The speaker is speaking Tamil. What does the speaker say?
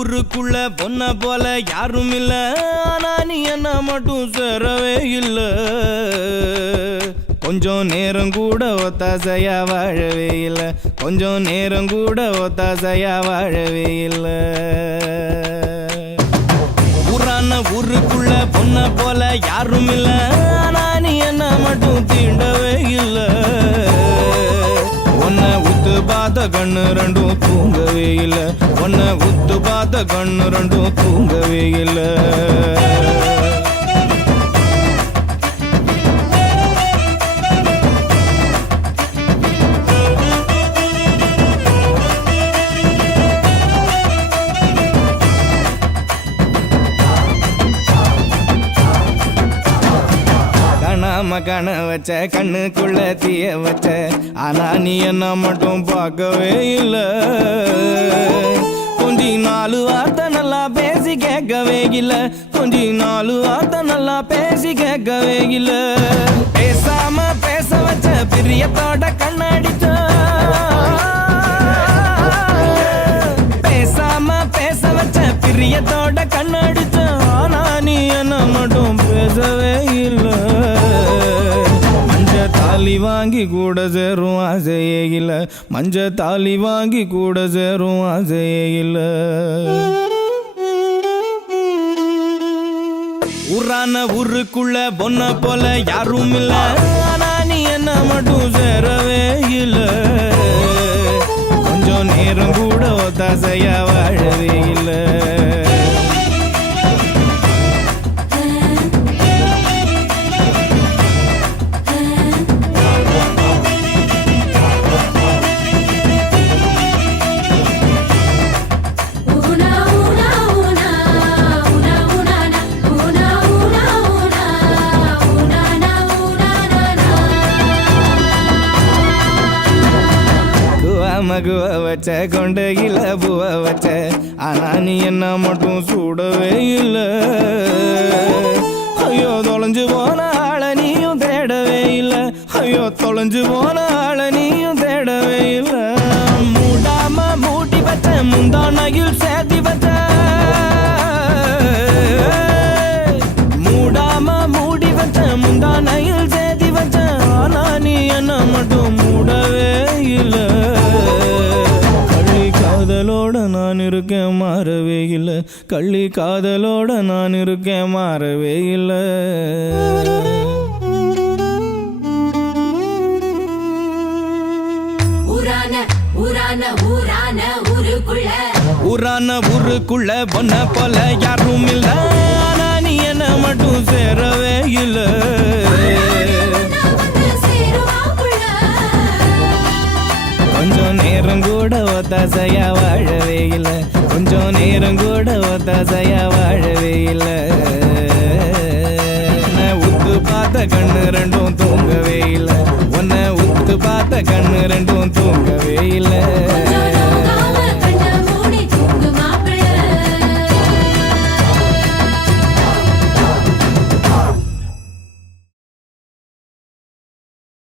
ஊருக்குள்ள பொண்ண போல யாரும் இல்ல, ஆனா நீ என்ன மட்டும் சேரவே இல்ல. கொஞ்சம் நேரம் கூட ஒத்தாசையா வாழவே இல்ல, கொஞ்சம் நேரம் கூட ஒத்தாசையா வாழவே இல்ல. ஊரான ஊருக்குள்ள பொண்ண போல யாரும் இல்ல, ஆனா நீ என்ன மட்டும் தீண்டவே இல்ல. உன்னை உத்து பார்த்த கண்ணு ரெண்டும் தூங்கவே இல்ல, உன்னை உத்து பார்த்த கண்ணு ரெண்டும் தூங்கவே இல்ல. கண வச்ச கண்ணுக்குள்ள தீய வச்ச, ஆனா நீ என்ன மட்டும் பார்க்கவே இல்ல. கொஞ்சி 4 வார்த்தை நல்லா பேசி கேட்கவே இல்ல, கொஞ்சி 4 வார்த்தை நல்லா பேசி கேட்கவே இல்ல. பேசாம பேச வச்ச பிரியத்தோட கண்ணடிச்ச, பேசாம பேச வச்ச பிரியத்தோட கண்ணடிச்ச, ஆனா நீ என்ன மட்டும் பேசவே இல்ல. தாலி வாங்கி கூட சேரும் ஆசையே இல்ல, மஞ்ச தாலி வாங்கி கூட சேரும் ஆசையே இல்ல. ஊரான ஊருக்குள்ள பொண்ண போல யாரும் இல்ல, ஆனா நீ என்ன மட்டும் சேரவே இல்ல. கொஞ்சம் நேரம் கூட ஒத்தாசையா வாழவே இல்ல. மகுவ வச்ச கொண்டையில பூவ வச்ச, ஆனா நீ என்ன மட்டும் சூடவே இல்ல. ஐயோ தொலைஞ்சு போன ஆள நீயும் தேடவே இல்ல, ஐயோ தொலைஞ்சு போன ஆள நீயும் தேடவே இல்ல. மூடாம மூட்டி வச்ச முந்தானையில் சேர்த்தி வச்ச, மூடாம மூடி வச்ச முந்தானையில் சேர்த்தி வச்ச, ஆனா நீ என்ன மட்டும் மூடவே இல்ல. காதலோட நான் இருக்கேன் மாறவே இல்லை, கள்ளி காதலோட நான் இருக்கேன் மாறவே இல்லை. ஊரான ஊருக்குள்ள பொண்ண போல யாரும் இல்ல, ஆனா நீ என்ன மட்டும் சேரவே இல்லை. கொஞ்சம் நேரம் கூட ஒத்தாசையா வாழவே இல்ல, கொஞ்சம் நேரம் கூட ஒத்தாசையா வாழவே இல்ல. உன்னை உத்து பார்த்த கண்ணு ரெண்டும் தூங்கவே இல்ல, உன்னை உத்து பார்த்த கண்ணு ரெண்டும் தூங்கவே இல்ல.